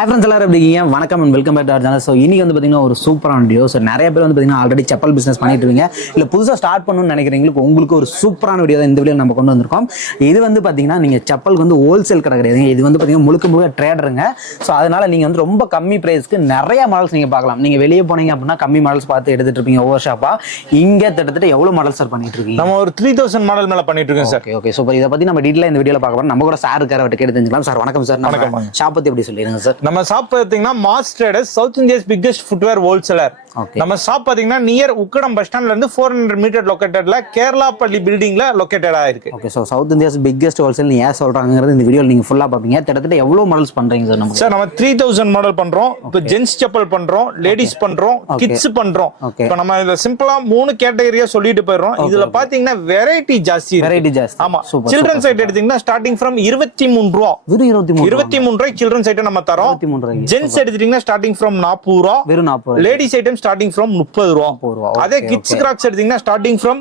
Hi friends, எல்லாரும் எப்படி இருக்கீங்க? வணக்கம் and welcome back to our channel. So இன்னைக்கு வந்து பாத்தீங்கன்னா ஒரு சூப்பரான வீடியோ. So நிறைய பேர் வந்து பாத்தீங்கன்னா ஆல்ரெடி செப்பல் பிசினஸ் பண்ணிட்டு இருக்கீங்க. இல்ல புதுசா ஸ்டார்ட் பண்ணணும்னு நினைக்கிறீங்களுக்கு உங்களுக்கு ஒரு சூப்பரான வீடியோ தான் இந்த வீடியோ நம்ம கொண்டு வந்திருக்கோம். இது வந்து பாத்தீங்கன்னா நீங்க செப்பலுக்கு வந்து ஹோல்சேல் கடை கிடையாது. இது வந்து பாத்தீங்கன்னா முழுக்க ட்ரேடருங்க. ஸோ அதனால நீங்க வந்து ரொம்ப கம்மி பிரைஸ்க்கு நிறைய மாடல்ஸ் நீங்க பார்க்கலாம். நீங்க வெளியே போனீங்க அப்படின்னா கம்மி மாடல்ஸ் பார்த்து எடுத்துட்டு இருப்பீங்க ஒவ்வொரு ஷாப்பா. இங்க கிட்டத்தட்ட எவ்வளவு மாடல்ஸ் சார் பண்ணிட்டு இருக்கீங்க? நம்ம ஒரு 3000 மாடல் மேல பண்ணிட்டு இருக்கோம் சார். Okay super. இதை பத்தி நம்ம டீடைலா இந்த வீடியோல பார்க்க போறோம். நம்ம கூட சார் இருக்காரு, அவர்கிட்ட கேட்டு தெரிஞ்சுக்கலாம். சார் வணக்கம் சார். நம்ம ஷாப் பத்தி எப்படி சொல்லிருங்க சார்? நம்ம ஷாப் பாத்தீங்கன்னா mass traders, south India's biggest footwear wholesaler. நம்ம ஷாப் பாத்தீங்கன்னா நியர் உக்கடம் பஸ் ஸ்டாண்ட்ல இருந்து 400 மீட்டர் லொகேட்டட்ல கேரளா பள்ளி பில்டிங்ல லொகேட்டடா இருக்கு. Okay, so south India's biggest wholesale ஏன் சொல்றாங்கிறது இந்த வீடியோல நீங்க ஃபுல்லா பாப்பீங்க. கிட்டத்தட்ட எவ்வளவு மாடல்ஸ் பண்றீங்க சார்? நம்ம சார் நம்ம 3000 மாடல் பண்றோம். இப்போ ஜென்ஸ் செப்பல் பண்றோம், லேடிஸ் பண்றோம், கிட்ஸ் பண்றோம். இப்போ நம்ம இதுல சிம்பிளா 3 கேட்டகரியா சொல்லிட்டு போயிடுறோம். இதுல பாத்தீங்கன்னா வெரைட்டி ஜாஸ்தி இருக்கு. வெரைட்டி ஜாஸ்தி. ஆமா. சில்ட்ரன் சைட் எடுத்தீங்கன்னா ஸ்டார்டிங் ஃப்ரம் 23 ரூபாய். வெறும் 23 ரூபாய் சில்ட்ரன் சைட் நம்ம தரோம். ஜென்ஸ் எடுத்தீங்கன்னா ஸ்டார்டிங் ஃப்ரம் 40 ரூபாய். வெறும் 40 ரூபாய். லேடிஸ் ஐட்டம் ஸ்டார்டிங் ஃப்ரம் 30 ரூபாய். அதே கிட்ஸ் கிராக்ஸ் எடுத்தீங்கன்னா ஸ்டார்டிங் ஃப்ரம்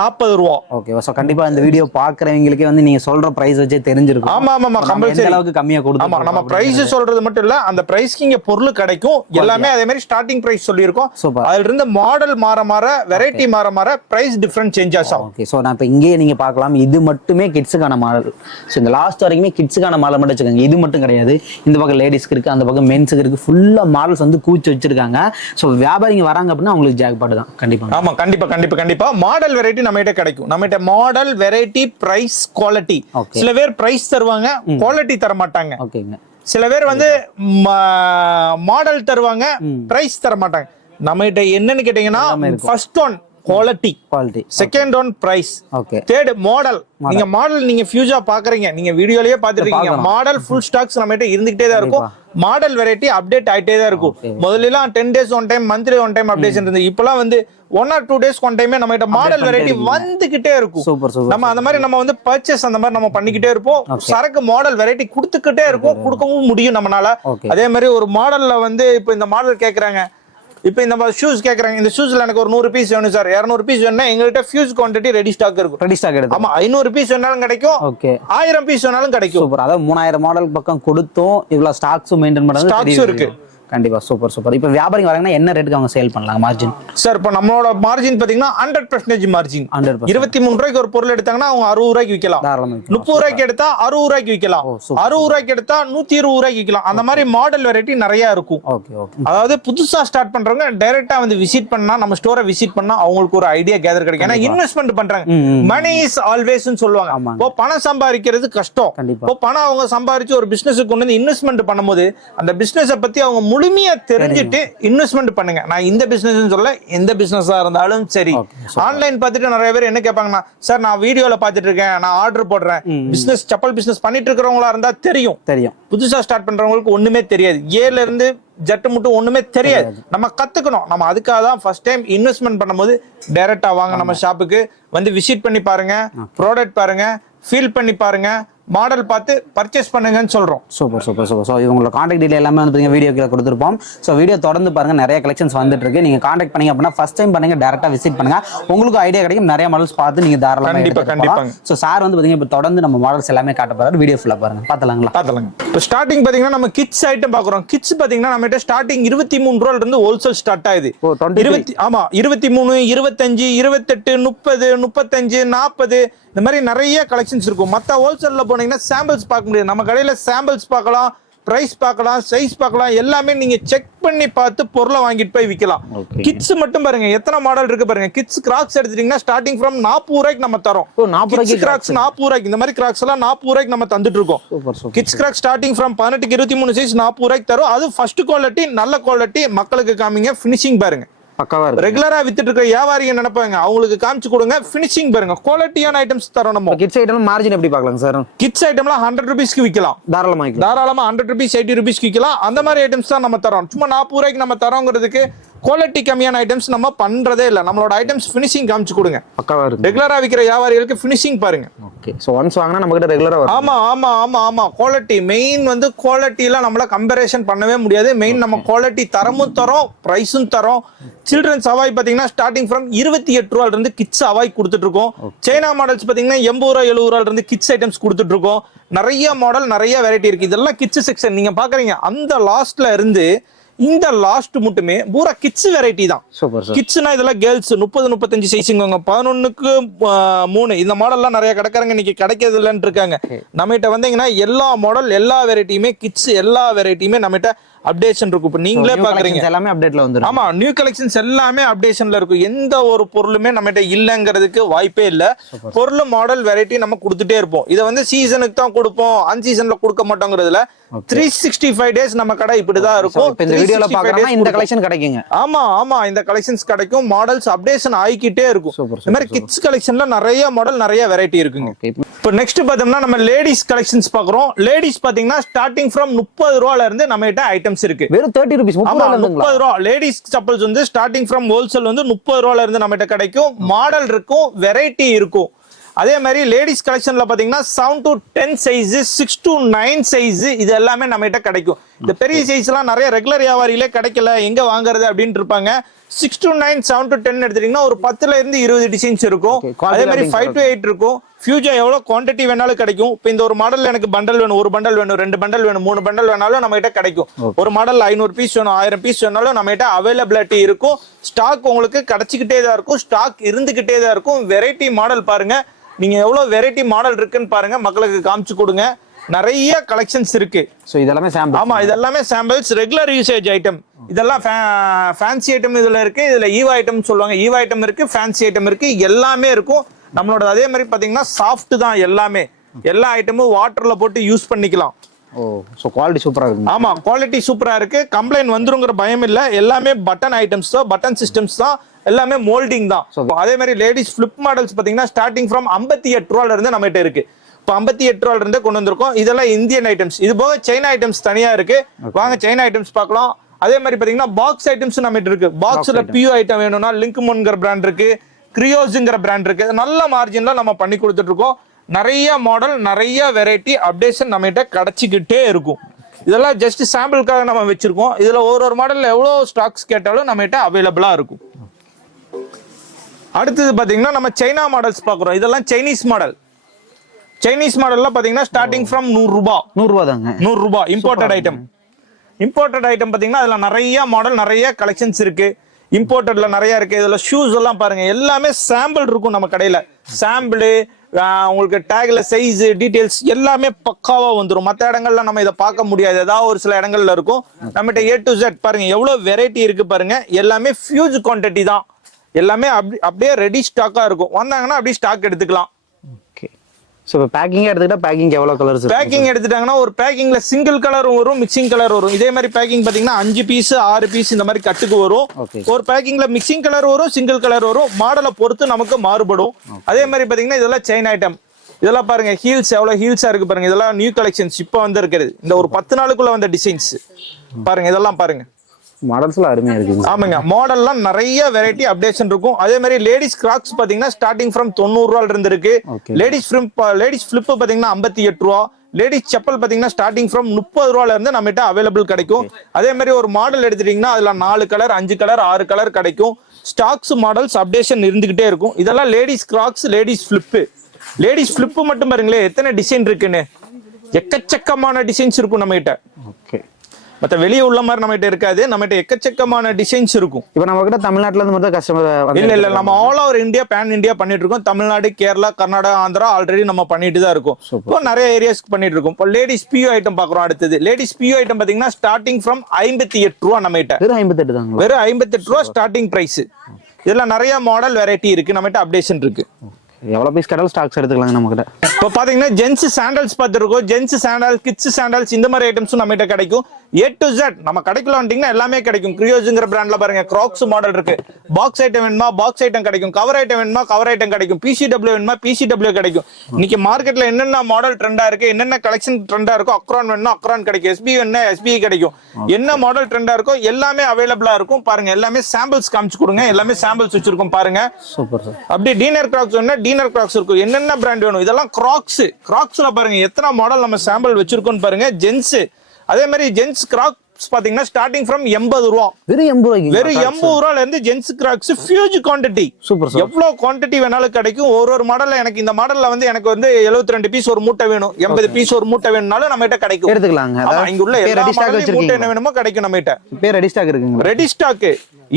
40 ரூபாய். ஓகே, சோ கண்டிப்பா இந்த வீடியோ பாக்குறவங்களுக்கே வந்து நீங்க சொல்ற பிரைஸ் வச்சே தெரிஞ்சிருக்கும். ஆமா கம்பல்சரி அளவுக்கு கம்மியா கொடுத்து. ஆமா, நம்ம பிரைஸ் சொல்றது மட்டும் இல்ல, அந்த பிரைஸ்க்கு இங்க பொருள் கிடைக்கும். எல்லாமே அதே மாதிரி ஸ்டார்டிங் பிரைஸ் சொல்லியிருக்கோம். அதுல இருந்து மாடல் மாற வெரைட்டி மாற பிரைஸ் டிஃபரண்ட் சேஞ்சஸ் ஆகும். ஓகே, சோ நான் இப்ப இங்கேயே நீங்க பார்க்கலாம். இது மட்டுமே கிட்ஸுக்கான மாடல். சோ இந்த லாஸ்ட் வரைக்குமே கிட்ஸுக்கான மாடல் மட்டும் வச்சுக்கோங்க. இது மட்டும் கிடையாது. இந்த பக்கம் லேடிஸ்க்கு இருக்கு, அந்த பக்கம் மென்ஸுக்கு இருக்கு. ஃபுல்லா மாடல்ஸ் வந்து கூச்சி வச்சிருக்காங்க. சோ வியாபாரிங்க வராங்க அப்படின்னா அவங்களுக்கு ஜாக்பாட் தான் கண்டிப்பா. ஆமா, கண்டிப்பா மாடல் வெரைட்டி நம்மகிட்ட கிடைக்கும். நம்மகிட்ட மாடல் வெரைட்டி பிரைஸ் குவாலிட்டி. சில பேர் பிரைஸ் தருவாங்க, குவாலிட்டி தர மாட்டாங்க. ஓகேங்க. சில பேர் வந்து மாடல் தருவாங்க, பிரைஸ் தர மாட்டாங்க. நம்மகிட்ட என்னன்னு கேட்டீங்கன்னா first one quality, second one price, third model. நீங்க மாடல் நீங்க ஃபியூச்சா பாக்குறீங்க, நீங்க வீடியோலயே பாத்துருக்கீங்க. மாடல் ஃபுல் ஸ்டாக்ஸ் நம்மகிட்ட இருந்துகிட்டே தான் இருக்கும். மாடல் வெரைட்டி அப்டேட் ஆயிட்டே தான் இருக்கும். முதல்ல எல்லாம் 10 days one time, monthly one time updation இருந்தது. இப்பெல்லாம் வந்து 1 or 2 days ஒன் டைமே நம்ம கிட்ட மாடல் வெரைட்டி வந்துகிட்டே இருக்கும். நம்ம அந்த மாதிரி நம்ம வந்து பர்ச்சேஸ் அந்த மாதிரி நம்ம பண்ணிக்கிட்டே இருப்போம். சரக்கு மாடல் வெரைட்டி கொடுத்துக்கிட்டே இருக்கும், கொடுக்கவும் முடியும் நம்மளால. அதே மாதிரி ஒரு மாடல்ல வந்து இப்ப இந்த மாடல் கேக்குறாங்க, இப்போ இந்த ஷூஸ் கேக்குறாங்க. இந்த ஷூஸ்ல எனக்கு ஒரு 100 பீஸ் வேணும் சார், 200 பீஸ் வேணும்னா எங்ககிட்ட ஃபியூஸ் குவாண்டிட்டி ரெடி ஸ்டாக் இருக்கும். ரெடி ஸ்டாக் எடுத்து. ஆமா, 500 பீஸ் வேணாலும் கிடைக்கும். ஓகே, 1000 பீஸ் வேணாலும் கிடைக்கும். சூப்பர். அதாவது 3000 மாடல் பக்கம் கொடுத்தோம். இவ்வளவு ஸ்டாக்ஸ் மெயின்டைன் பண்றது ஸ்டாக்ஸ் இருக்கு. கண்டிப்பா சூப்பர். இப்போ வியாபாரிங்க வராங்கன்னா என்ன ரேட்டுக்கு அவங்க சேல் பண்ணலாம்? மார்ஜின் சார் இப்போ நம்மளோட மார்ஜின் பாத்தீங்கன்னா 100% மார்ஜின். 23 ரூபாய்க்கு ஒரு பொருள் எடுத்தாங்கன்னா அவங்க 60 ரூபாய்க்கு விற்கலாம். 30 ரூபாய்க்கு எடுத்தா 60 ரூபாய்க்கு விற்கலாம். 60 ரூபாய்க்கு எடுத்தா 120 ரூபாய்க்கு விற்கலாம். அந்த மாதிரி மாடல் வெரைட்டி நிறைய இருக்கும். அதாவது புதுசா ஸ்டார்ட் பண்றவங்க டைரக்டா வந்து விசிட் பண்ணா, நம்ம ஸ்டோரை விசிட் பண்ணா அவங்களுக்கு ஒரு ஐடியா கேதர் கிடைக்கும். ஏன்னா இன்வெஸ்ட்மெண்ட் பண்றாங்க. மணி இஸ் ஆல்வேஸ் சொல்லுவாங்க. இப்போ பணம் சம்பாதிக்கிறது கஷ்டம். இப்போ பணம் அவங்க சம்பாதிச்சு ஒரு பிசினஸ் கொண்டு வந்து இன்வெஸ்ட்மெண்ட் பண்ணும்போது அந்த பிசினஸ் பத்தி அவங்க முழுமையா தெரிஞ்சுட்டு இன்வெஸ்ட்மெண்ட் பண்ணுங்க. நான் இந்த பிசினஸ் சொல்ல, எந்த பிசினஸா இருந்தாலும் சரி. ஆன்லைன் பார்த்துட்டு நிறைய பேர் என்ன கேட்பாங்கன்னா, சார் நான் வீடியோல பார்த்துட்டு இருக்கேன், நான் ஆர்டர் போடுறேன். பிசினஸ் செப்பல் பிசினஸ் பண்ணிட்டு இருக்கிறவங்களா இருந்தா தெரியும். புதுசா ஸ்டார்ட் பண்றவங்களுக்கு ஒண்ணுமே தெரியாது. ஏல இருந்து ஜட்டு மட்டும் ஒண்ணுமே தெரியாது. நம்ம கத்துக்கணும். நம்ம அதுக்காக தான் ஃபர்ஸ்ட் டைம் இன்வெஸ்ட்மெண்ட் பண்ணும்போது டைரக்டா வாங்க நம்ம ஷாப்புக்கு வந்து விசிட் பண்ணி பாருங்க, ப்ராடக்ட் பாருங்க, ஃபீல் பண்ணி பாருங்க, மாடல் பார்த்து பர்ச்சேஸ் பண்ணுங்கன்னு சொல்றோம். சூப்பர். ஸோ இவங்களோட கான்டாக்ட் டீடைல் எல்லாமே வந்து வீடியோ கீழே கொடுத்துருப்போம். ஸோ வீடியோ தொடர்ந்து பாருங்க, நிறைய கலெக்ஷன்ஸ் வந்துட்டு இருக்கு. நீங்க கான்டாக்ட் பண்ணீங்க அப்படின்னா ஃபர்ஸ்ட் டைம் பண்ணுங்க, டேரக்டா விசிட் பண்ணுங்க. உங்களுக்கு ஐடியா கிடைக்கும். நிறைய மாடல்ஸ் பார்த்து நீங்க தாராளமாக கண்டிப்பா. ஸோ சார் வந்து பாத்தீங்கன்னா இப்போ தொடர்ந்து நம்ம மாடல்ஸ் எல்லாமே காட்ட போறாரு. வீடியோ ஃபுல்லா பாருங்க, பார்த்தலாங்க. இப்போ ஸ்டார்டிங் பாத்தீங்கன்னா நம்ம கிட்ஸ் ஐட்டம் பாக்குறோம். கிட்ஸ் பாத்தீங்கன்னா நம்ம ஸ்டார்டிங் 23 ரூபாயில இருந்து ஹோல்சேல் ஸ்டார்ட் ஆகுது. 23, 25, 28, 30, 35, 40 இந்த மாதிரி நிறைய கலெக்ஷன்ஸ் இருக்கும். மற்ற ஹோல்சேல்ல போனீங்கன்னா சாம்பிள்ஸ் பார்க்க முடியாது. நம்ம கடையில சாம்பிள்ஸ் பார்க்கலாம், பிரைஸ் பார்க்கலாம், சைஸ் பார்க்கலாம். எல்லாமே நீங்க செக் பண்ணி பார்த்து பொருளை வாங்கிட்டு போய் விற்கலாம். கிட்ஸ் மட்டும் பாருங்க, எத்தனை மாடல் இருக்கு பாருங்க. கிட்ஸ் கிராக்ஸ் எடுத்துட்டீங்கன்னா ஸ்டார்டிங் ஃப்ரம் 40 ரூபாய்க்கு நம்ம தரோம். 40 கிராக்ஸ் 40 ரூபாய்க்கு. இந்த மாதிரி கிராக்ஸ் எல்லாம் 40 ரூபாய்க்கு நம்ம தந்துட்டு இருக்கோம். Kids crack starting from 18 23 size 40 ரூபாய்க்கு தரும். அது ஃபர்ஸ்ட் குவாலிட்டி, நல்ல குவாலிட்டி. மக்களுக்கு காமிங்க, ஃபினிஷிங் பாருங்க. ரெகுலரா வித்துட்டு இருக்க வியாபாரிங்க நினைப்பாங்க, அவங்களுக்கு காமிச்சு கொடுங்க, பினிஷிங் பாருங்க, குவாலிட்டியான ஐட்டம்ஸ் தரோம். நம்ம கிட்ஸ் ஐட்டம் மார்ஜின் எப்படி பார்க்கலாம் சார்? கிட்ஸ் ஐட்டம்லாம் 100 ரூபீஸ்க்கு விற்கலாம். தாராளமா 100 ரூபீஸ் 80 ரூபீஸ்க்கு விற்கலாம். அந்த மாதிரி ஐட்டம்ஸ் தான் நம்ம தரோம். சும்மா 40 ரூபாய்க்கு நம்ம தரோங்கிறதுக்கு குவாலிட்டி கம்மியான ஐட்டம்ஸ் நம்ம பண்றதே இல்ல. நம்மளோட ஐட்டம்ஸ் ஃபினிஷிங் காமிச்சு கொடுங்க. பக்காவா இருக்கு. ரெகுலரா விக்கிற வியாபாரிகளுக்கு ஃபினிஷிங் பாருங்க. ஓகே. சோ ஒன்ஸ் வாங்குனா நம்ம கிட்ட ரெகுலரா வரும். ஆமா ஆமா ஆமா ஆமா. குவாலிட்டி மெயின் வந்து குவாலிட்டில நம்மள கம்பேரிசன் பண்ணவே முடியாது. மெயின் நம்ம குவாலிட்டி தரமும் தரோம், பிரைஸும் தரோம். சில்ட்ரன்ஸ் அவாய் பாத்தீங்கன்னா ஸ்டார்டிங் ஃப்ரம் 28 ரூபாயில இருந்து கிட்ஸ் அவாய் கொடுத்துட்டு இருக்கோம். சைனா மாடல்ஸ் பாத்தீங்கன்னா 80 ரூபாய் 70 ரூபாயில இருந்து கிட்ஸ் ஐட்டம்ஸ் கொடுத்துட்டு இருக்கோம். நிறைய மாடல் நிறைய வெரைட்டி இருக்கு. இதெல்லாம் கிட்ஸ் செக்ஷன் நீங்க பாக்குறீங்க. அந்த லாஸ்ட்ல இருந்து இந்த லாஸ்ட் மட்டுமே பூரா கிட்ஸ் வெரைட்டி தான். கிட்ஸ்னா இதெல்லாம் கேர்ள்ஸ் 30-35 சைஸுங்க. 11க்கு 3 இந்த மாடல்லாம் நிறைய கடைக்காரங்க இன்னைக்கு கிடைக்கிறது இல்லைன்னு இருக்காங்க. நம்மகிட்ட வந்தீங்கன்னா எல்லா மாடல் எல்லா வெரைட்டியுமே கிட்ஸ் எல்லா வெரைட்டியுமே நம்மகிட்ட அப்டேஷன் இருக்கும். இப்போ நீங்களே பாக்குறீங்க எல்லாமே அப்டேட்ல வந்துரும். ஆமா, நியூ கலெக்ஷன்ஸ் எல்லாமே அப்டேஷன்ல இருக்கும். எந்த ஒரு பொருளுமே நம்மகிட்ட இல்லங்கிறதுக்கு வாய்ப்பே இல்ல. பொருள் மாடல் வெரைட்டி நம்ம கொடுத்துட்டே இருப்போம். இதை வந்து சீசனுக்கு தான் கொடுப்போம், அன் சீசன்ல கொடுக்க மாட்டோங்கிறதுல 365 டேஸ் நம்ம கடை இப்படிதான் இருக்கும். இந்த வீடியோல பாக்குறோம்னா இந்த கலெக்ஷன் கிடைக்குங்க. ஆமா ஆமா, இந்த கலெக்ஷன்ஸ் கிடைக்கும். மாடல்ஸ் அப்டேஷன் ஆகிக்கிட்டே இருக்கும். இந்த மாதிரி கிட்ஸ் கலெக்ஷன்ல நிறைய மாடல் நிறைய வெரைட்டி இருக்குங்க. இப்போ நெக்ஸ்ட் பார்த்தோம்னா நம்ம லேடிஸ் கலெக்ஷன்ஸ் பாக்குறோம். லேடிஸ் பாத்தீங்கன்னா ஸ்டார்டிங் ஃப்ரம் 30 ரூபாயில இருந்து நம்ம கிட்ட ஐட்டம்ஸ் இருக்கு. வெறும் 30 ரூபீஸ். 30 ரூபா. லேடிஸ் செப்பல்ஸ் வந்து ஸ்டார்டிங் ஃப்ரம் ஹோல்சேல் வந்து 30 ரூபாயில இருந்து நம்ம கிட்ட கிடைக்கும். மாடல் இருக்கும், வெரைட்டி இருக்கும். அதே மாதிரி லேடிஸ் கலெக்ஷன்ல பாத்தீங்கன்னா 7 to 10 சைஸ், 6 to 9 சைஸ் இது எல்லாமே நம்ம கிட்ட கிடைக்கும். இந்த பெரிய சைஸ் எல்லாம் நிறைய ரெகுலர் வியாபாரிகளே கிடைக்கல, எங்க வாங்குறது அப்படின்னு இருப்பாங்க. 6 to 9, 7 to 10 எடுத்தீங்கன்னா ஒரு 10ல இருந்து 20 டிசைன்ஸ் இருக்கும். அதே மாதிரி 5 to 8 இருக்கும். ஃபியூச்சர் எவ்வளவு குவான்டிட்டி வேணாலும் கிடைக்கும். இப்போ இந்த ஒரு மாடல் எனக்கு பண்டல் வேணும், ஒரு பண்டல் வேணும், 2 பண்டல் வேணும், 3 பண்டல் வேணாலும் நம்ம கிட்ட கிடைக்கும். ஒரு மாடல் 500 பீஸ் வேணும், 1000 பீஸ் வேணாலும் நம்ம கிட்ட அவைலபிலிட்டி இருக்கும். ஸ்டாக் உங்களுக்கு கிடைச்சிக்கிட்டே தான் இருக்கும், ஸ்டாக் இருந்துகிட்டே தான் இருக்கும். வெரைட்டி மாடல் பாருங்க, நீங்க எவ்வளவு வெரைட்டி மாடல் இருக்குன்னு பாருங்க, மக்களுக்கு காமிச்சு கொடுங்க. நிறைய கலெக்ஷன்ஸ் இருக்கு. சோ இதெல்லாம் சாம்பிள். ஆமா, இதெல்லாமே சாம்பிள்ஸ், ரெகுலர் யூசேஜ் ஐட்டம். இதெல்லாம் ஃபேன்சி ஐட்டம் இதுல இருக்கு. இதுல ஈவா ஐட்டம் சொல்லுவாங்க. ஈவா ஐட்டம் இருக்கு, ஃபேன்சி ஐட்டம் இருக்கு, எல்லாமே இருக்கும் நம்மளோட. அதே மாதிரி பாத்தீங்கன்னா சாஃப்ட் தான் எல்லாமே. எல்லா ஐட்டமும் வாட்டர்ல போட்டு யூஸ் பண்ணிக்கலாம். ஓ, சோ குவாலிட்டி சூப்பரா இருக்கு. ஆமா, குவாலிட்டி சூப்பரா இருக்கு. கம்ப்ளைண்ட் வந்துருங்கிற பயம் இல்ல. எல்லாமே பட்டன் ஐட்டம்ஸ் தான், பட்டன் சிஸ்டம்ஸ் தான், எல்லாமே மோல்டிங் தான். அதே மாதிரி லேடிஸ் ஃபிளிப் மாடல்ஸ் பாத்தீங்கன்னா ஸ்டார்டிங் ஃப்ரம் 58 ரூபாயில இருந்து நம்ம கிட்ட இருக்கு. இப்போ 58 ரூபாயில இருந்து கொண்டு வந்திருக்கோம். இதெல்லாம் இந்தியன் ஐட்டம்ஸ். இது போக சைனா ஐட்டம்ஸ் தனியா இருக்கு. வாங்க சைனா ஐட்டம்ஸ் பார்க்கலாம். அதே மாதிரி பாத்தீங்கன்னா பாக்ஸ் ஐட்டம்ஸ் நம்ம கிட்ட இருக்கு. பாக்ஸ்ல பியூ ஐட்டம் வேணும்னா லிங்க்மோன்ங்கிற பிராண்ட் இருக்கு, கிரியோஸ்ங்கிற பிராண்ட் இருக்கு. நல்ல மார்ஜின்ல நம்ம பண்ணி கொடுத்துட்டு இருக்கோம். நிறைய மாடல் நிறைய வெரைட்டி அப்டேஷன் நம்ம கிட்ட கிடைச்சிக்கிட்டே இருக்கும். இதெல்லாம் ஜஸ்ட் சாம்பிளுக்காக நம்ம வச்சிருக்கோம். இதுல ஒரு மாடல்ல எவ்வளவு ஸ்டாக்ஸ் கேட்டாலும் நம்ம கிட்ட அவைலபிளா இருக்கும். அடுத்தது பாத்தீங்கன்னா நம்ம சைனா மாடல்ஸ் பாக்குறோம். இதெல்லாம் சைனீஸ் மாடல். சைனீஸ் மாடல்ல பாத்தீங்கன்னா ஸ்டார்டிங் ஃப்ரம் 100 ரூபாய். 100 ரூபாய் தாங்க. 100 ரூபாய் இம்போர்ட்டட் ஐட்டம். இம்போர்ட்டட் ஐட்டம் பாத்தீங்கன்னா அதுல நிறைய மாடல் நிறைய கலெக்ஷன்ஸ் இருக்கு. இம்போர்ட்டட்ல நிறைய இருக்கு. இதுல ஷூஸ் எல்லாம் பாருங்க, எல்லாமே சாம்பிள் இருக்கும் நம்ம கடையில. சாம்பிள் உங்களுக்கு டேக்ல சைஸ் டீடைல்ஸ் எல்லாமே பக்காவா வந்துடும். மற்ற இடங்கள்ல நம்ம இதை பார்க்க முடியாது, ஏதாவது ஒரு சில இடங்கள்ல இருக்கும். நம்மகிட்ட A to Z பாருங்க எவ்வளவு வெரைட்டி இருக்கு பாருங்க. எல்லாமே ஃபியூஜ் குவான்டிட்டி தான். எல்லாமே அப்படியே ரெடி ஸ்டாக்கா இருக்கும். வந்தாங்கன்னா அப்படியே ஸ்டாக் எடுத்துக்கலாம். ஓகே. சோ இப்போ பேக்கிங் எடுத்துட்டா பேக்கிங் எவ்வளவு கலர்ஸ்? பேக்கிங் எடுத்துட்டாங்கன்னா ஒரு பேக்கிங்ல சிங்கிள் கலர் வரும், மிக்சிங் கலர் வரும். இதே மாதிரி பேக்கிங் பாத்தீங்கன்னா 5 பீஸ் 6 பீஸ் இந்த மாதிரி கட்டுக்கு வரும். ஒரு பேக்கிங்ல மிக்சிங் கலர் வரும், சிங்கிள் கலர் வரும். மாடலை பொறுத்து நமக்கு மாறுபடும். அதே மாதிரி பாத்தீங்கன்னா இதெல்லாம் செயின் ஐட்டம். இதெல்லாம் பாருங்க ஹீல்ஸ் எவ்வளவு ஹீல்ஸா இருக்கு பாருங்க. இதெல்லாம் நியூ கலெக்ஷன்ஸ் இப்போ வந்து இருக்கிறது. இந்த ஒரு 10 நாளுக்குள்ள வந்த டிசைன்ஸ் பாருங்க. இதெல்லாம் பாருங்க, மாடல்ஸ்லாம் அருமையா இருக்கு. ஆமாங்க, மாடல்லாம் நிறைய வெரைட்டி அப்டேஷன் இருக்கும். அதே மாதிரி லேடிஸ் கிராக்ஸ் பாத்தீங்கன்னா ஸ்டார்டிங் ஃப்ரம் 90 ரூபாயில இருந்து இருக்கு. லேடிஸ் ஃபிளிப் பாத்தீங்கன்னா 58 ரூபா. லேடிஸ் செப்பல் பாத்தீங்கன்னா ஸ்டார்டிங் ஃப்ரம் 30 ரூபாயில இருந்து நம்ம கிட்ட அவைலபிள் கிடைக்கும். அதே மாதிரி ஒரு மாடல் எடுத்துட்டீங்கன்னா அதுல 4 கலர் 5 கலர் 6 கலர் கிடைக்கும். ஸ்டாக்ஸ் மாடல்ஸ் அப்டேஷன் இருந்துகிட்டே இருக்கும். இதெல்லாம் ladies crocs, ladies flip. Ladies flip மட்டும் பாருங்களேன் எத்தனை டிசைன் இருக்குன்னு. எக்கச்சக்கமான டிசைன்ஸ் இருக்கும் நம்ம கிட்ட. ஓகே. மற்ற வெளியே உள்ள மாதிரி நம்ம கிட்ட இருக்காது. நம்ம கிட்ட எக்கச்சக்கமான டிசைன்ஸ் இருக்கும். இப்போ நம்ம கிட்ட தமிழ்நாட்டுல இருந்து மட்டும் கஸ்டமர் இல்ல நம்ம all over India pan India பண்ணிட்டு இருக்கோம். தமிழ்நாடு, கேரளா, கர்நாடகா, ஆந்திரா ஆல்ரெடி நம்ம பண்ணிட்டு தான் இருக்கோம். இப்போ நிறைய ஏரியாஸ்க்கு பண்ணிட்டு இருக்கோம். இப்போ லேடிஸ் பியூ ஐட்டம் பாக்குறோம். அடுத்தது லேடிஸ் பியூ ஐட்டம் பாத்தீங்கன்னா ஸ்டார்டிங் ஃப்ரம் 58 ரூபா நம்ம கிட்ட. வெறும் 58 தாங்க. வெறும் 58 ரூபா ஸ்டார்டிங் பிரைஸ். இதுல நிறைய மாடல் வெரைட்டி இருக்கு நம்ம கிட்ட, அப்டேஷன் இருக்கு. எவ்வளவு பீஸ் கடல் ஸ்டாக்ஸ் எடுத்துக்கலாங்க நம்ம கிட்ட? இப்போ பாத்தீங்கன்னா ஜென்ஸ் சாண்டல்ஸ் பார்த்துருக்கோம், ஜென்ஸ் சாண்டல், கிட்ஸ் சாண்டல்ஸ், இந்த மாதிரி ஐட்டம்ஸும் நம்ம கிட்ட கிடைக்கும். A to Z நம்ம கடைக்குள்ள வந்துட்டீங்கன்னா எல்லாமே கிடைக்கும். கிரியோஸ்ங்கிற பிராண்ட்ல பாருங்க கிராக்ஸ் மாடல் இருக்கு. பாக்ஸ் ஐட்டம் வேணுமா பாக்ஸ் ஐட்டம் கிடைக்கும், கவர் ஐட்டம் வேணுமா கவர் ஐட்டம் கிடைக்கும், PCW வேணுமா PCW கிடைக்கும். இன்னைக்கு மார்க்கெட்ல என்னென்ன மாடல் ட்ரெண்டா இருக்கு, என்னென்ன கலெக்ஷன் ட்ரெண்டா இருக்கோ, அக்ரான் வேணும்னா அக்ரான் கிடைக்கும், SB வேணும்னா SB கிடைக்கும். என்ன மாடல் ட்ரெண்டா இருக்கோ எல்லாமே அவைலபிளா இருக்கும். பாருங்க எல்லாமே சாம்பிள்ஸ் காமிச்சு கொடுங்க, எல்லாமே சாம்பிள்ஸ் வச்சிருக்கோம் பாருங்க. Super sir. அப்படியே டீனர் கிராக்ஸ் வேணும்னா டீனர் கிராக்ஸ் இருக்கும். என்னென்ன பிராண்ட் வேணும், இதெல்லாம் கிராக்ஸ். கிராக்ஸ்ல பாருங்க எத்தனை மாடல் நம்ம சாம்பிள் வச்சிருக்கோம் பாருங்க. ஜென்ஸ் அதே மாதிரி ஜென்ஸ் கிராக்ஸ் பாத்தீங்கன்னா ஸ்டார்டிங் ஃப்ரம் 80 ரூபா, வெறும் 80 ரூபாய்க்கு, வெறும் 80 ரூபாயில இருந்து gents crocs huge quantity. Super sir. எவ்வளவு குவாண்டிட்டி வேணாலும் கிடைக்கும். ஒரு மாடல்ல எனக்கு இந்த மாடல்ல வந்து எனக்கு வந்து 72 பீஸ் ஒரு மூட்டை வேணும், 80 பீஸ் ஒரு மூட்டை வேணும்னாலும் நம்ம கிட்ட கிடைக்கும், எடுத்துக்கலாங்க. இங்க உள்ள எல்லா மாடல்லையும் மூட்டை என்ன வேணுமோ கிடைக்கும் நம்ம கிட்ட. பேர் ரெடி ஸ்டாக் இருக்குங்க. Ready stock.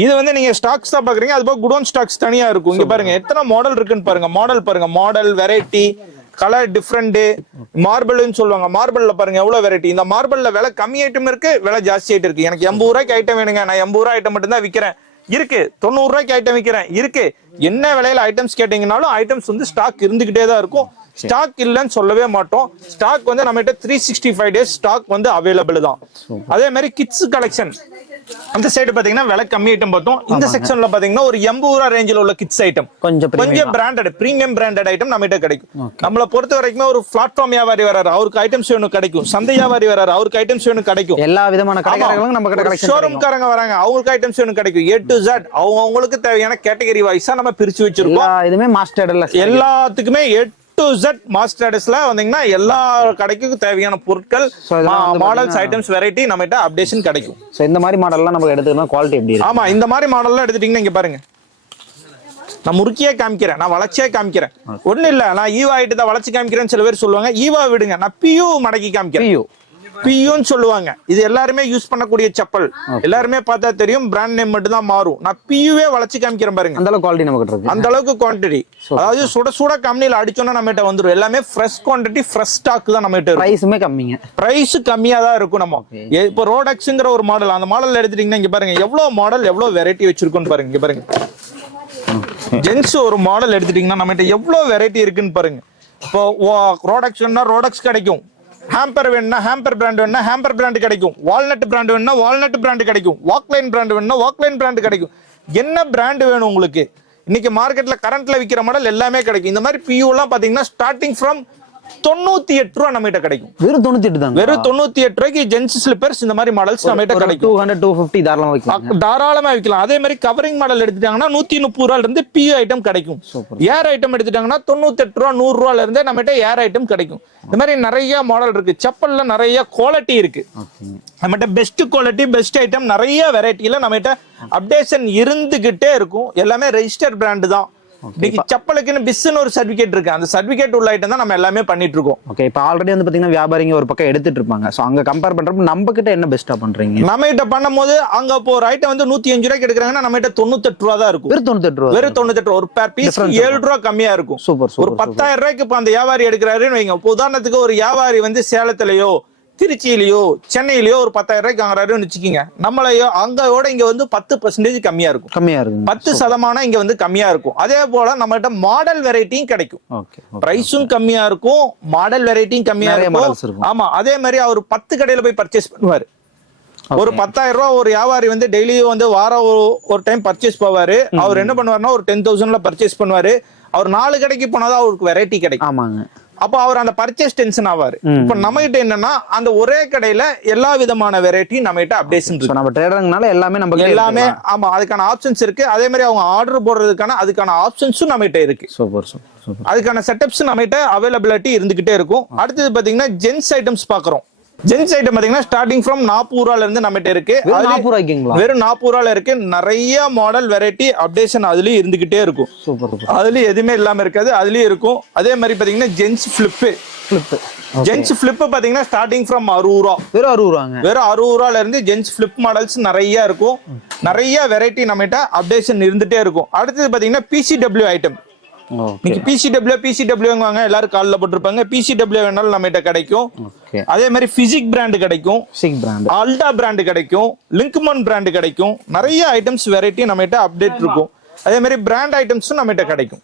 இது வந்து நீங்க ஸ்டாக்ஸ் தான் பாக்குறீங்க, அது போக குடோன் ஸ்டாக்ஸ் தனியா இருக்கும். இங்க பாருங்க எத்தனை மாடல் இருக்குன்னு பாருங்க. மாடல் பாருங்க, மாடல் வெரைட்டி கலர் டிஃப்ரெண்ட். மார்பிள்னு சொல்லுவாங்க, மார்பிள்ல பாருங்க எவ்வளவு வெரைட்டி. இந்த மார்பிள்ல விலை கம்மி ஐட்டம் இருக்கு, விலை ஜாஸ்தி ஐட்டம் இருக்கு. எனக்கு 80 ரூபாய்க்கு ஐட்டம் வேணுங்க, நான் 80 ரூபாய் ஐட்டம் மட்டும் தான் விற்கிறேன் இருக்கு. 90 ரூபாய்க்கு ஐட்டம் விற்கிறேன் இருக்கு. என்ன விலையில ஐட்டம்ஸ் கேட்டீங்கன்னாலும் ஐட்டம்ஸ் வந்து ஸ்டாக் இருந்துகிட்டே தான் இருக்கும். ஸ்டாக் இல்லைன்னு சொல்லவே மாட்டோம். ஸ்டாக் வந்து நம்ம கிட்ட 365 டேஸ் ஸ்டாக் வந்து அவைலபிள் தான். அதே மாதிரி கிட்ஸ் கலெக்ஷன் அந்த சைடு பாத்தீங்கன்னா விலை கம்மி ஐட்டம் பார்த்தோம். இந்த செக்ஷன்ல பாத்தீங்கன்னா ஒரு 80 ரூபாய் ரேஞ்சில் உள்ள கிட்ஸ் ஐட்டம், கொஞ்சம் பிராண்டட் பிரீமியம் பிராண்டட் ஐட்டம் நம்ம கிட்ட கிடைக்கும். நம்மள பொறுத்த வரைக்கும் ஒரு பிளாட்ஃபார்ம் வியாபாரி வராரு, அவருக்கு ஐட்டம்ஸ் வேணும் கிடைக்கும். சந்தை வியாபாரி வராரு, அவருக்கு ஐட்டம்ஸ் வேணும் கிடைக்கும். எல்லா விதமான கடைக்காரங்களும் நம்ம கிட்ட கலெக்ஷன். ஷோரூம்காரங்க வராங்க, அவங்களுக்கு ஐட்டம்ஸ் வேணும் கிடைக்கும். A to Z அவங்களுக்கு தேவையான கேட்டகரி வைஸா நம்ம பிரிச்சு வச்சிருக்கோம். இதுமே மாஸ்டர் எல்லாத்துக்குமே to Z மாஸ்டர்ஸ்ல வந்தீங்கன்னா எல்லா கடைக்கும் தேவையான பொருட்கள், மாடல்ஸ், ஐட்டம்ஸ், வெரைட்டி நம்ம கிட்ட அப்டேஷன் கிடைக்கும். சோ இந்த மாதிரி மாடல்லாம் நம்ம எடுத்துக்கணும். குவாலிட்டி எப்படி இருக்கு? ஆமா, இந்த மாதிரி மாடல்லாம் எடுத்துட்டீங்கன்னா இங்க பாருங்க, நான் முறுக்கியே காமிக்கிறேன், நான் வளர்ச்சியே காமிக்கிறேன். ஒண்ணு இல்ல, நான் ஈவா ஆயிட்டு தான் வளர்ச்சி காமிக்கிறேன்னு சில பேர் சொல்லுவாங்க. ஈவா விடுங்க, நான் PU மடக்கி காமிக்கிறேன். பியூன்னு சொல்லுவாங்க. இது எல்லாருமே யூஸ் பண்ணக்கூடிய செப்பல், எல்லாருமே பார்த்தா தெரியும், பிராண்ட் நேம் மட்டும் தான் மாறும். நான் பியூவே வளைச்சு காமிக்கிறேன் பாருங்க. அந்த அளவுக்கு குவாலிட்டி நமக்கு இருக்கு, அந்த அளவுக்கு குவாண்டிட்டி. அதாவது சுட சுட கம்பெனில அடிச்சோன்னா நம்ம கிட்ட வந்துரும். எல்லாமே ஃப்ரெஷ் குவாண்டிட்டி, ஃப்ரெஷ் ஸ்டாக் தான் நம்ம கிட்ட இருக்கு. பிரைஸுமே கம்மிங்க, பிரைஸ் கம்மியா தான் இருக்கும். நம்ம இப்போ ரோடெக்ஸ்ங்கிற ஒரு மாடல், அந்த மாடல் எடுத்துட்டீங்கன்னா இங்க பாருங்க எவ்வளவு மாடல், எவ்வளவு வெரைட்டி வச்சிருக்கோம்னு பாருங்க. இங்க பாருங்க ஜென்ஸ் ஒரு மாடல் எடுத்துட்டீங்கன்னா நம்ம கிட்ட எவ்வளவு வெரைட்டி இருக்குன்னு பாருங்க. இப்போ ரோடெக்ஸ்னா ரோடெக்ஸ் கிடைக்கும், ஹேம்பர் வேணும்னா ஹேம்பர் பிராண்ட் வேணும்னா ஹேம்பர் பிராண்ட் கிடைக்கும், வால்நட் பிராண்ட் வேணும்னா வால்நட் பிராண்ட் கிடைக்கும், வாக்லைன் பிராண்ட் வேணும்னா வாக்லைன் பிராண்ட் கிடைக்கும். என்ன பிராண்ட் வேணும் உங்களுக்கு, இன்னைக்கு மார்க்கெட்ல கரண்ட்ல விற்கிற மாடல் எல்லாமே கிடைக்கும். இந்த மாதிரி PU எல்லாம் பாத்தீங்கன்னா ஸ்டார்டிங் ஃப்ரம் 98 ரூபா நம்ம கிட்ட கிடைக்கும். வெறும் 98 தான், வெறும் 98 ரூபாய்க்கு ஜென்ஸ் ஸ்லிப்பர்ஸ் இந்த மாதிரி மாடல்ஸ் நம்ம கிட்ட கிடைக்கும். 200 250 தாராளமா விக்கலாம், தாராளமா விக்கலாம். அதே மாதிரி கவரிங் மாடல் எடுத்துட்டாங்கன்னா 130 ரூபாயில இருந்து PU ஐட்டம் கிடைக்கும். ஏர் ஐட்டம் எடுத்துட்டாங்கன்னா 98 ரூபா 100 ரூபாயில இருந்து நம்ம கிட்ட ஏர் ஐட்டம் கிடைக்கும். இந்த மாதிரி நிறைய மாடல் இருக்கு. செப்பல்ல நிறைய குவாலிட்டி இருக்கு. நம்ம கிட்ட பெஸ்ட் குவாலிட்டி, பெஸ்ட் ஐட்டம், நிறைய வெரைட்டில நம்ம கிட்ட அப்டேஷன் இருந்துகிட்டே இருக்கும். எல்லாமே ரெஜிஸ்டர் பிராண்ட் தான். செப்பலுக்குன்னு பிஸ்னு ஒரு சர்டிபிகேட் இருக்கு, அந்த சர்டிபிகேட் உள்ள ஐட்டம் தான் நம்ம எல்லாமே பண்ணிட்டு இருக்கோம். ஓகே, இப்போ ஆல்ரெடி வந்து பாத்தீங்கன்னா வியாபாரிங்க ஒரு பக்கம் எடுத்துட்டு இருப்பாங்க. சோ அங்க கம்பேர் பண்றப்ப நம்ம கிட்ட என்ன பெஸ்டா பண்றீங்க? நம்ம கிட்ட பண்ணும்போது அங்க இப்போ ஒரு ஐட்டம் வந்து 105 ரூபாய்க்கு எடுக்கறாங்கன்னா நம்ம கிட்ட 98 ரூபா தான் இருக்கும். வெறும் 98 ரூபா, வெறும் 98 ரூபா. ஒரு பேர் பீஸ் 7 ரூபா கம்மியா இருக்கும். சூப்பர். ஒரு 10,000 ரூபாய்க்கு இப்ப அந்த வியாபாரி எடுக்கிறாருன்னு வைங்க. உதாரணத்துக்கு ஒரு வியாபாரி வந்து சேலத்திலயோ திருச்சியிலயோ சென்னையிலயோ ஒரு 10,000 ரூபாய்க்கு வாங்குறாருன்னு வச்சுக்கீங்க. நம்மளையோ அங்கோட இங்க வந்து 10% கம்மியா இருக்கும். 10% இங்க வந்து கம்மியா இருக்கும். அதே போல நம்ம கிட்ட மாடல் வெரைட்டியும் கிடைக்கும். பிரைஸும் கம்மியா இருக்கும், மாடல் வெரைட்டியும் கம்மியா இருக்கும். ஆமா, அதே மாதிரி அவர் 10 கடையில போய் பர்ச்சேஸ் பண்ணுவாரு. ஒரு 10,000 ரூபாய் ஒரு வியாபாரி வந்து டெய்லியும் வந்து வாரம் ஒரு டைம் பர்ச்சேஸ் போவாரு. அவர் என்ன பண்ணுவாருன்னா ஒரு 10,000ல பர்ச்சேஸ் பண்ணுவாரு. அவர் 4 கடைக்கு போனாதான் அவருக்கு வெரைட்டி கிடைக்கும். ஆமாங்க. அப்ப அவர் அந்த பர்ச்சேஸ் டென்ஷன் ஆவாரு. இப்ப நம்ம கிட்ட என்னன்னா அந்த ஒரே கடையில எல்லா விதமான வெரைட்டி நம்ம கிட்ட அப்டேஷன் இருக்கு. நம்ம ட்ரேடர்ங்கனால எல்லாமே நமக்கு எல்லாமே, ஆமா, அதுக்கான ஆப்ஷன்ஸ் இருக்கு. அதே மாதிரி அவங்க ஆர்டர் போடுறதுக்கான அதுக்கான ஆப்ஷன்ஸும் நம்ம கிட்ட இருக்கு. சூப்பர். அதுக்கான செட்டப்ஸ் நம்ம கிட்ட அவைலபிலிட்டி இருந்துகிட்டே இருக்கும். அடுத்தது பாத்தீங்கன்னா ஜென்ஸ் ஐட்டம்ஸ் பாக்குறோம். ஜென்ஸ் ஐட்டம் பாத்தீங்கன்னா ஸ்டார்டிங் ஃப்ரம் 40 ரூபாயில இருந்து நம்ம கிட்ட இருக்கு. வெறும் 40 ரூபாயில இருக்கு. நிறைய மாடல் வெரைட்டி அப்டேஷன் அதுலயும் இருந்துகிட்டே இருக்கும். அதுலயும் எதுவுமே இல்லாம இருக்காது, அதுலயும் இருக்கும். அதே மாதிரி பாத்தீங்கன்னா ஜென்ஸ் பிளிப் ஜென்ஸ் பிளிப் பாத்தீங்கன்னா ஸ்டார்டிங் ஃப்ரம் 60 ரூபா. வெறும் 60 ரூபாங்க. வெறும் 60 ரூபாயில இருந்து ஜென்ஸ் பிளிப் மாடல்ஸ் நிறைய இருக்கும். நிறைய வெரைட்டி நம்ம கிட்ட அப்டேஷன் இருந்துட்டே இருக்கும். அடுத்தது பாத்தீங்கன்னா PCW ஐட்டம். நீங்க PCW வாங்க, எல்லாரும் கால்ல போட்டுருப்பாங்க. PCW வேணாலும் நம்ம கிட்ட கிடைக்கும். அதே மாதிரி பிசிக் பிராண்ட் கிடைக்கும், அல்டா பிராண்ட் கிடைக்கும், லிங்க்மன் பிராண்ட் கிடைக்கும். நிறைய ஐட்டம்ஸ் வெரைட்டி நம்ம கிட்ட அப்டேட் இருக்கும். அதே மாதிரி பிராண்ட் ஐட்டம்ஸும் நம்ம கிட்ட கிடைக்கும்.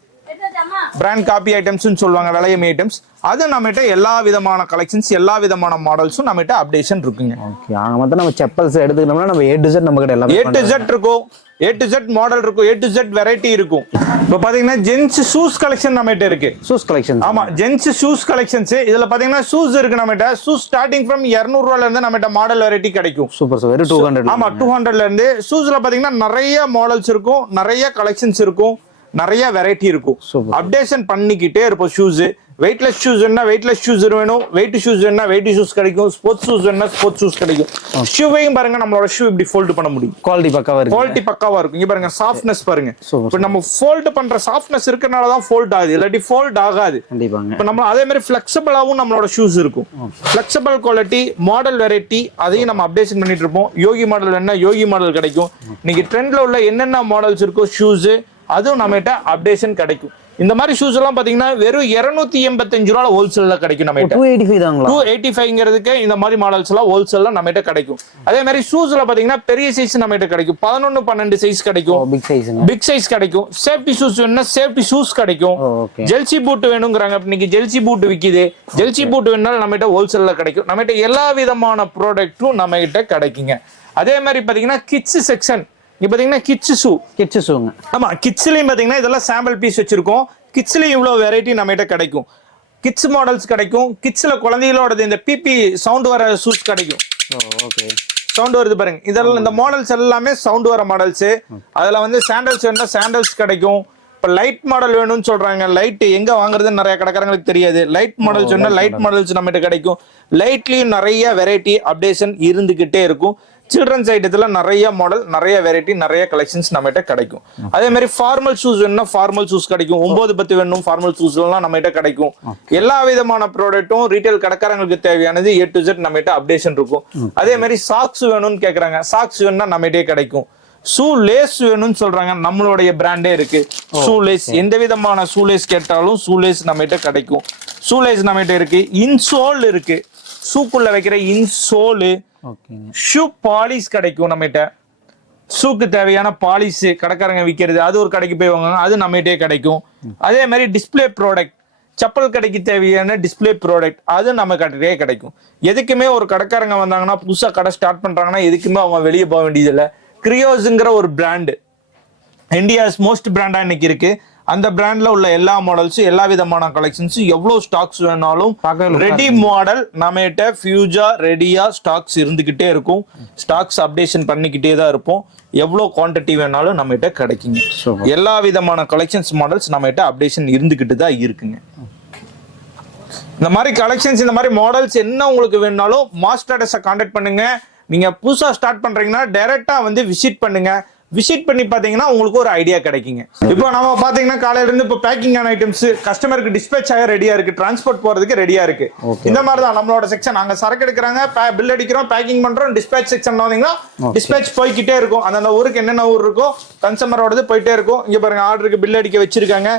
பிராண்ட் காப்பி ஐட்டம்ஸ்னு சொல்லுவாங்க, விலையம் ஐட்டம்ஸ். அது நம்மகிட்ட எல்லா விதமான கலெக்ஷன்ஸ், எல்லா விதமான மாடல்ஸும் நம்மகிட்ட அப்டேஷன் இருக்குங்க. ஓகே, ஆக மொத்தம் நம்ம செப்பல்ஸ் எடுத்துக்கிட்டோம்னா நம்ம A to Z நம்ம கிட்ட எல்லாமே A to Z இருக்கும், A to Z மாடல் இருக்கும், A to Z வெரைட்டி இருக்கும். இப்போ பாத்தீங்கன்னா ஜென்ஸ் ஷூஸ் கலெக்ஷன் நம்மகிட்ட இருக்கு. Shoes collection. ஆமா, ஜென்ஸ் ஷூஸ் கலெக்ஷன்ஸ். இதுல பாத்தீங்கன்னா ஷூஸ் இருக்கு நம்மகிட்ட. ஷூஸ் ஸ்டார்டிங் ஃப்ரம் 200 ரூபாயில இருந்து நம்மகிட்ட மாடல் வெரைட்டி கிடைக்கும். சூப்பர் சார், வெறும் 200. ஆமா, 200ல இருந்து ஷூஸ்ல பாத்தீங்கன்னா நிறைய மாடல்ஸ் இருக்கும், நிறைய கலெக்ஷன்ஸ் இருக்கும், நிறைய வெரைட்டி இருக்கும். அப்டேஷன் பண்ணிக்கிட்டே இருப்போம். ஷூஸ் வெயிட்லெஸ் ஷூஸ் என்ன வெயிட்லெஸ் ஷூஸ் வேணும், வெயிட் ஷூஸ் என்ன வெயிட் ஷூஸ் கிடைக்கும், ஸ்போர்ட்ஸ் ஷூஸ் என்ன ஸ்போர்ட்ஸ் ஷூஸ் கிடைக்கும். ஷூவையும் பாருங்க, நம்மளோட ஷூ இப்படி ஃபோல்ட் பண்ண முடியும். குவாலிட்டி பக்காவா இருக்கு, குவாலிட்டி பக்காவா இருக்கும். இங்க பாருங்க சாஃப்ட்னஸ் பாருங்க. இப்போ நம்ம ஃபோல்ட் பண்ற சாஃப்ட்னஸ் இருக்கனால தான் ஃபோல்ட் ஆகுது, இல்லாட்டி ஃபோல்ட் ஆகாது. கண்டிப்பாங்க. இப்போ நம்ம அதே மாதிரி ஃபிளெக்சிபிளாவும் நம்மளோட ஷூஸ் இருக்கும். ஃபிளெக்சிபிள் குவாலிட்டி, மாடல் வெரைட்டி, அதையும் நம்ம அப்டேஷன் பண்ணிட்டு இருப்போம். யோகி மாடல் என்ன யோகி மாடல் கிடைக்கும். இன்னைக்கு ட்ரெண்ட்ல உள்ள என்னென்ன மாடல்ஸ் இருக்கோ ஷூஸ், அதுவும் நம்மகிட்ட அப்டேஷன் கிடைக்கும். இந்த மாதிரி ஷூஸ் எல்லாம் பாத்தீங்கன்னா வெறும் 285 ரூபாய் ஹோல்சேல்ல கிடைக்கும். நம்ம 285 தாங்களா? 285ங்கிறதுக்கு இந்த மாதிரி மாடல்ஸ் எல்லாம் ஹோல்சேல்ல நம்மகிட்ட கிடைக்கும். அதே மாதிரி ஷூஸ்ல பாத்தீங்கன்னா பெரிய சைஸ் நம்மகிட்ட கிடைக்கும். 11, 12 சைஸ் கிடைக்கும். பிக் சைஸ், பிக் சைஸ் கிடைக்கும். சேஃப்டி ஷூஸ் வேணும்னா சேஃப்டி ஷூஸ் கிடைக்கும். ஜெல்சி பூட் வேணுங்கிறாங்க, இன்னைக்கு ஜெல்சி பூட் விக்குது. ஜெல்சி பூட் வேணும்னாலும் நம்மகிட்ட ஹோல்சேல்ல கிடைக்கும். நம்மகிட்ட எல்லா விதமான ப்ராடக்ட்டும் நம்மகிட்ட கிடைக்குங்க. அதே மாதிரி பாத்தீங்கன்னா கிட்ஸ் செக்ஷன். இங்க பாத்தீங்கன்னா கிட்ஸ் ஷூங்க. ஆமா, கிட்ஸ்லயும் பாத்தீங்கன்னா இதெல்லாம் சாம்பிள் பீஸ் வச்சிருக்கோம். கிட்ஸ்லயும் இவ்வளவு வெரைட்டி நம்மகிட்ட கிடைக்கும். கிட்ஸ் மாடல்ஸ் கிடைக்கும். கிட்ஸ்ல குழந்தைகளோட இந்த பிபி சவுண்ட் வர ஷூஸ் கிடைக்கும். ஓகே, சவுண்ட் வருது பாருங்க. இதெல்லாம் இந்த மாடல்ஸ் எல்லாமே சவுண்ட் வர மாடல்ஸ். அதுல வந்து சாண்டல்ஸ் வேணும்னா சாண்டல்ஸ் கிடைக்கும். இப்ப லைட் மாடல் வேணும்னு சொல்றாங்க. லைட் எங்க வாங்குறதுன்னு நிறைய கடைக்காரங்களுக்கு தெரியாது. லைட் மாடல்ஸ் வேணும்னா லைட் மாடல்ஸ் நம்மகிட்ட கிடைக்கும். லைட்லயும் நிறைய வெரைட்டி அப்டேஷன் இருந்துகிட்டே இருக்கும். சில்ட்ரன்ஸ் ஐட்டத்துல நிறைய மாடல், நிறைய வெரைட்டி, நிறைய கலெக்ஷன்ஸ் நம்மகிட்ட கிடைக்கும். அதே மாதிரி ஃபார்மல் ஷூஸ் வேணும்னா ஃபார்மல் ஷூஸ் கிடைக்கும். 9, 10 வேணும் ஃபார்மல் ஷூஸ் எல்லாம் நம்மகிட்ட கிடைக்கும். எல்லா விதமான ப்ராடக்ட்டும் ரீட்டைல் கடைக்காரங்களுக்கு தேவையானது A to Z நம்மகிட்ட அப்டேஷன் இருக்கும். அதே மாதிரி சாக்ஸ் வேணும்னு கேக்குறாங்க. சாக்ஸ் வேணும்னா நம்மகிட்டே கிடைக்கும். ஷூ லேஸ் வேணும்னு சொல்றாங்க, நம்மளுடைய பிராண்டே இருக்கு. ஷூ லேஸ், எந்த விதமான ஷூ லேஸ் கேட்டாலும் ஷூ லேஸ் நம்மகிட்ட கிடைக்கும். ஷூ லேஸ் நம்மகிட்ட இருக்கு. இன்சோல் இருக்கு, ஷூக்குள்ள வைக்கிற இன்சோல். ஷூ பாலிஷ் கிடைக்கும் நம்மகிட்ட. ஷூக்கு தேவையான பாலிஷ் கடைக்காரங்க விற்கிறது, அது ஒரு கடைக்கு போய் வாங்க, அது நம்மகிட்டே கிடைக்கும். அதே மாதிரி டிஸ்பிளே ப்ராடக்ட், செப்பல் கடைக்கு தேவையான டிஸ்பிளே ப்ராடக்ட், அது நம்ம கடையிலே கிடைக்கும். எதுக்குமே ஒரு கடைக்காரங்க வந்தாங்கன்னா, புதுசா கடை ஸ்டார்ட் பண்றாங்கன்னா எதுக்குமே அவங்க வெளியே போக வேண்டியது இல்லை. கிரியோஸ்ங்கிற ஒரு பிராண்டு இந்தியாஸ் மோஸ்ட் பிராண்டா இன்னைக்கு இருக்கு. அந்த பிராண்ட்ல உள்ள எல்லா மாடல்ஸும், எல்லா விதமான கலெக்ஷன்ஸும், எவ்வளவு ஸ்டாக்ஸ் வேணாலும் ரெடி மாடல் நம்மகிட்ட ஃபியூஜா ரெடியா ஸ்டாக்ஸ் இருந்துகிட்டே இருக்கும். ஸ்டாக்ஸ் அப்டேஷன் பண்ணிக்கிட்டே தான் இருப்போம். எவ்வளவு குவான்டிட்டி வேணாலும் நம்மகிட்ட கிடைக்குங்க. எல்லா விதமான கலெக்ஷன்ஸ் மாடல்ஸ் நம்மகிட்ட அப்டேஷன் இருந்துகிட்டு தான் இருக்குங்க. இந்த மாதிரி கலெக்ஷன்ஸ், இந்த மாதிரி மாடல்ஸ் என்ன உங்களுக்கு வேணாலும் மாஸ்டர்ஸை கான்டாக்ட் பண்ணுங்க. நீங்க புதுசா ஸ்டார்ட் பண்றீங்கன்னா டைரக்டா வந்து விசிட் பண்ணுங்க. விசிட் பண்ணி பாத்தீங்கன்னா உங்களுக்கு ஒரு ஐடியா கிடைக்குங்க. இப்போ நம்ம பாத்தீங்கன்னா காலையில இருந்து இப்போ பேக்கிங் ஆன ஐட்டம்ஸ் கஸ்டமருக்கு டிஸ்பேச் ஆக ரெடியா இருக்கு, டிரான்ஸ்போர்ட் போறதுக்கு ரெடியா இருக்கு. இந்த மாதிரி தான் நம்மளோட செக்ஷன். நாங்க சரக்கு எடுக்கிறாங்க, பில் அடிக்கிறோம், பேக்கிங் பண்றோம். டிஸ்பேச் செக்ஷன் வந்தீங்கன்னா டிஸ்பேச் போய்கிட்டே இருக்கும். அந்தந்த ஊருக்கு என்னென்ன ஊர் இருக்கோ கன்சூமரோடது போயிட்டே இருக்கும். இங்க பாருங்க ஆர்டருக்கு பில் அடிக்க வச்சிருக்காங்க.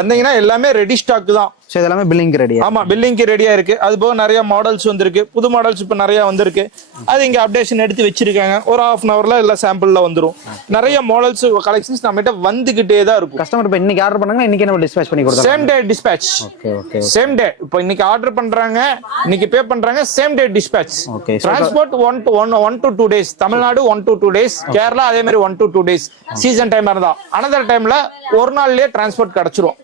வந்தீங்கன்னா எல்லாமே ரெடி ஸ்டாக் தான். எல்லாமே பில்லிங் ரெடி. ஆமா, பில்லிங்க்கு ரெடியா இருக்கு. அது போக நிறைய மாடல்ஸ் வந்திருக்கு, புது மாடல்ஸ் இப்ப நிறைய வந்திருக்கு. அது இங்க அப்டேஷன் எடுத்து வச்சிருக்காங்க. ஒரு ½ hour இல்ல சாம்பிள்ல வந்துரும். நிறைய மாடல்ஸ் கலெக்ஷன்ஸ் நம்மகிட்ட வந்துகிட்டே தான் இருக்கும். கஸ்டமர் இப்ப இன்னைக்கு ஆர்டர் பண்ணாங்க, இன்னைக்கு நம்ம டிஸ்பேச் பண்ணி கொடுத்தோம். Same day dispatch. Same day. இப்போ இன்னைக்கு ஆர்டர் பண்றாங்க, இன்னைக்கு பே பண்றாங்க, same day dispatch. Transport 1 to 2 days. Tamil Nadu 1 to 2 days. Kerala அதே மாதிரி 1 to 2 days. சீசன் டைம் இருந்தா அனதர் டைம்ல ஒரு நாள்லயே டிரான்ஸ்போர்ட் கிடைச்சிரும்.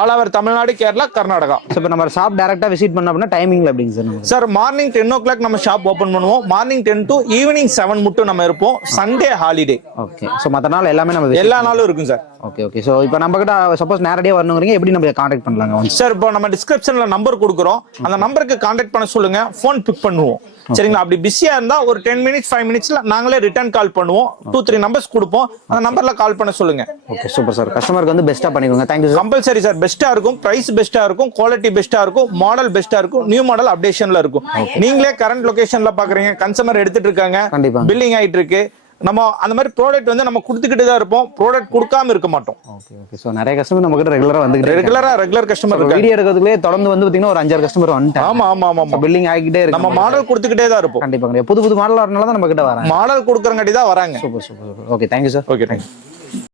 All over Tamil Nadu, Kerala, Karnataka. இப்போ நம்ம ஷாப் டைரக்டா விசிட் பண்ண அப்படினா டைமிங்ல எப்படிங்க சார்? சார் மார்னிங் 10 o'clock நம்ம ஷாப் ஓபன் பண்ணுவோம். மார்னிங் 10 to ஈவினிங் 7 மட்டும் நம்ம இருப்போம். Sunday holiday. ஓகே. சோ மத்த நாள் எல்லாமே நம்ம எல்லா நாளும் இருக்கும் சார். ஓகே. சோ இப்போ நம்ம கிட்ட சப்போஸ் நேரடியா வரணும்ங்கறீங்க, எப்படி நம்ம கான்டாக்ட் பண்ணலாங்க? சார் இப்போ நம்ம டிஸ்கிரிப்ஷன்ல நம்பர் கொடுக்குறோம். அந்த நம்பருக்கு கான்டாக்ட் பண்ண சொல்லுங்க, ஃபோன் பிக் பண்ணுவோம். சரிங்களா? அப்படி பிஸியா இருந்தா ஒரு 10 minutes 5 minutesல நாங்களே ரிட்டர்ன் கால் பண்ணுவோம். 2-3 நம்பர்ஸ் கொடுப்போம். அந்த நம்பர்ல கால் பண்ண சொல்லுங்க. Okay, super sir. கஸ்டமருக்கு வந்து பெஸ்டா பண்ணிடுங்க. Thank you sir. Compulsory sir. பெஸ்டா இருக்கும், பிரைஸ் பெஸ்டா இருக்கும், குவாலிட்டி பெஸ்டா இருக்கும், மாடல் பெஸ்டா இருக்கும், நியூ மாடல் அப்டேஷன்ல இருக்கும். நீங்களே கரண்ட் லொகேஷன்ல பாக்குறீங்க, கன்சூமர் எடுத்துட்டு இருக்காங்க, பில்லிங் ஆயிட்டு இருக்கு. நம்ம அந்த மாதிரி ப்ராடக்ட் வந்து நம்ம கொடுத்துக்கிட்டு தான் இருப்போம். ப்ராடக்ட் கொடுக்காம இருக்க மாட்டோம். ஓகே. சோ நிறைய கஸ்டமர் நம்ம கிட்ட ரெகுலர் கஸ்டமர் இருக்காங்க. வீடியோ எடுக்கிறதுலயே தொடர்ந்து வந்து பாத்தீங்கன்னா ஒரு 5-6 கஸ்டமர் வந்துட்டாங்க. ஆமா. பில்லிங் ஆகிட்டே இருக்கு. நம்ம மாடல் கொடுத்துக்கிட்டே தான் இருப்போம். கண்டிப்பா. புது மாடல் வரனால தான் நம்ம கிட்ட வராங்க. மாடல் கொடுக்கறங்காட்டி தான் வராங்க. Super. Okay, thank you sir. Okay, thank you.